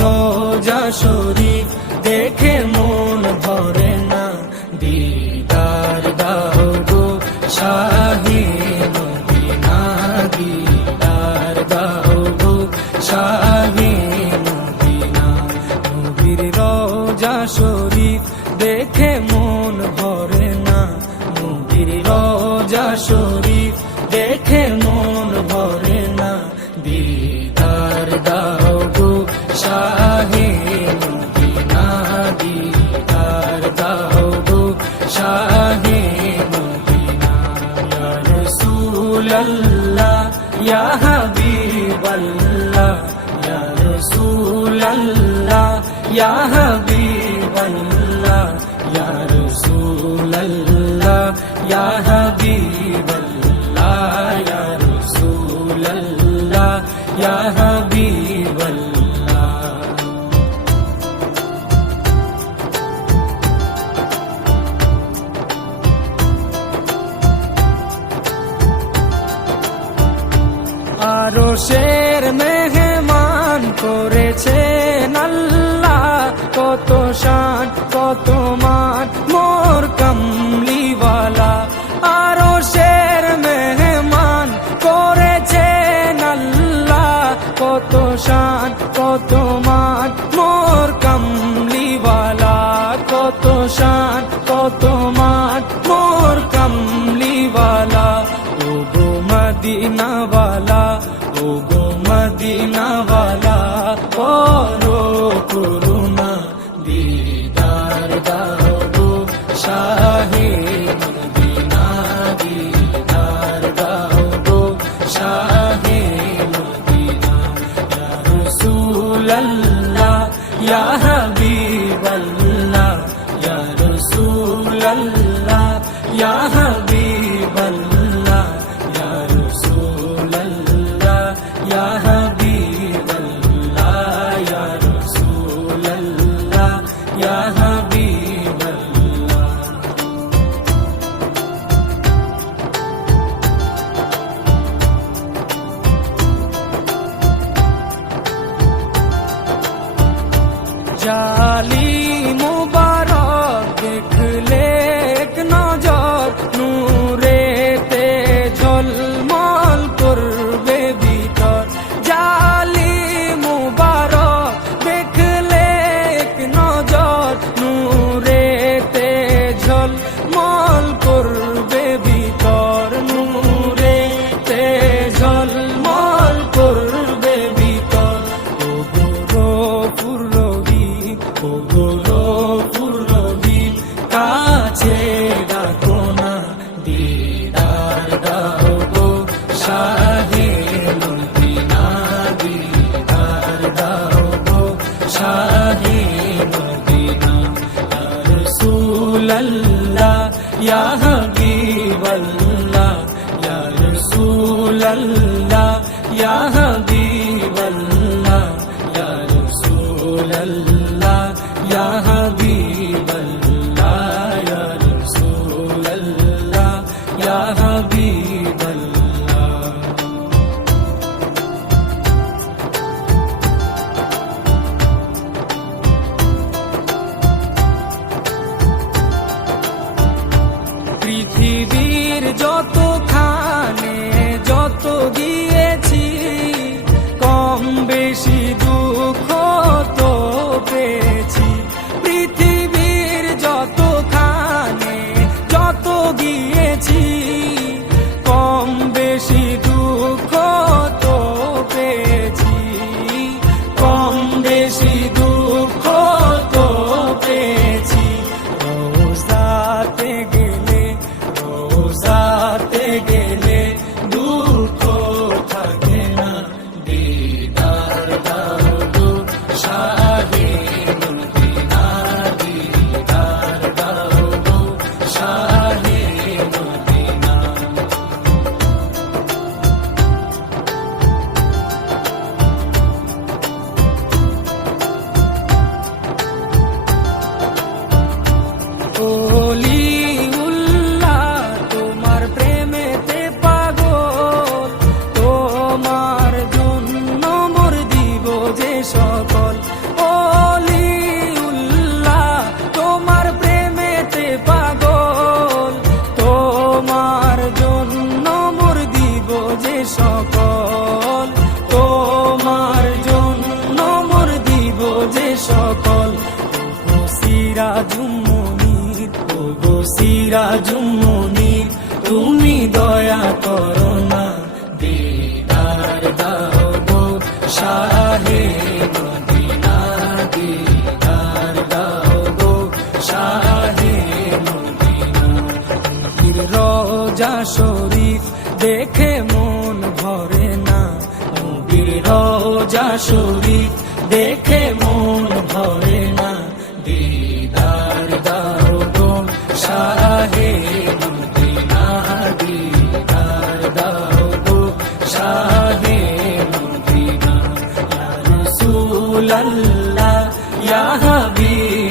রোজা শরীফ দেখে মন ভরে না, দিদার দাও গো শাহে মদিনা, দিদার দাও গো শাহে মদিনা। নবীর রোজা শরীফ দেখে মন ভরে না, নবীর রোজা শরীফ দেখে মন ভরে না, দিদার দাও গো শাহে মদিনা, দিদার দাও গো শাহে মদিনা। ইয়া রাসূলাল্লাহ ইয়া হাবিবাল্লাহ, ইয়া রাসূলাল্লাহ ইয়া হাবিবাল্লাহ, ইয়া রাসূলাল্লাহ ইয়া হাবিবাল্লাহ, ইয়া রাসূলাল্লাহ ইয়া হাবিবাল্লাহ। আরশের মেহমান করেছেন আল্লাহ, কত শান কত মান মোর কামলিওয়ালা। আরশের মেহমান করেছেন আল্লাহ, কত শান কত মান মোর কামলিওয়ালা, কত শান কত মান মোর কামলিওয়ালা। ও গো মদিনাওয়ালা, ও গো মদিনাওয়ালা, করো করুণা, দিদার দাও গো শাহে মদিনা, দিদার দাও গো শাহে মদিনা। ইয়া রাসূলাল্লাহ ইয়া হাবিবাল্লাহ, ইয়া রাসূলাল্লাহ ইয়া হাবিবাল্লাহ, ইয়া রাসূলাল্লাহ ইয়া হাবিবাল্লাহ, ইয়া রাসূলাল্লাহ ইয়া হাবিবাল্লাহ। জালি মুবারক দেখলে এক নজর, নূরেতে ঝলমল করবে ভিতর। জালি মুবারক দেখলে এক নজর, নূরেতে ঝলমল করবে ভিতর, নূরেতে ঝলমল করবে ভিতর। ও গো পুরবীর, ও গো পুরবীর, কাছে ডাকো না, দিদার দাও গো শাহে মদিনা, দিদার দাও গো শাহে মদিনা। ইয়া রাসূলাল্লাহ ইয়া হাবিবাল্লাহ, ইয়া রাসূলাল্লাহ ইয়া হাবিবাল্লাহ, ইয়া রাসূলাল্লাহ ইয়া হাবিবাল্লাহ, ইয়া রাসূলাল্লাহ ইয়া হাবিবাল্লাহ। পৃথিবীর যতখানে যত গিয়েছি, কম বেশি দুঃখ তো পেয়েছি। পৃথিবীর যতখানে যত গিয়েছি, কম বেশি দুঃখ তো পেয়েছি, কম বেশি দুঃখ তো পেয়েছি। রোজাতে গেলে, রোজাতে গেলে দুঃখ থাকে না, দিদার দাও গো শাহে মদিনা, দিদার দাও গো শাহে মদিনা। ওলিউল্লাহ তোমার প্রেমেতে পাগল, তোমার জন্য মোর দিব যে সকল। সিরাজুম মুনির, ও গো সিরাজুম মুনির, তুমি দয়া করো না, দিদার দাও গো শাহে মদিনা, দিদার দাও গো শাহে মদিনা। নবীর রওজা শরীফ দেখে মন ভরে না, নবীর রওজা শরীফ দেখে মন ভরে না, দিদার দাও গো শাহে মদিনা, দিদার দাও গো শাহে মদিনা। ইয়া রাসূলাল্লাহ ইয়া হাবিব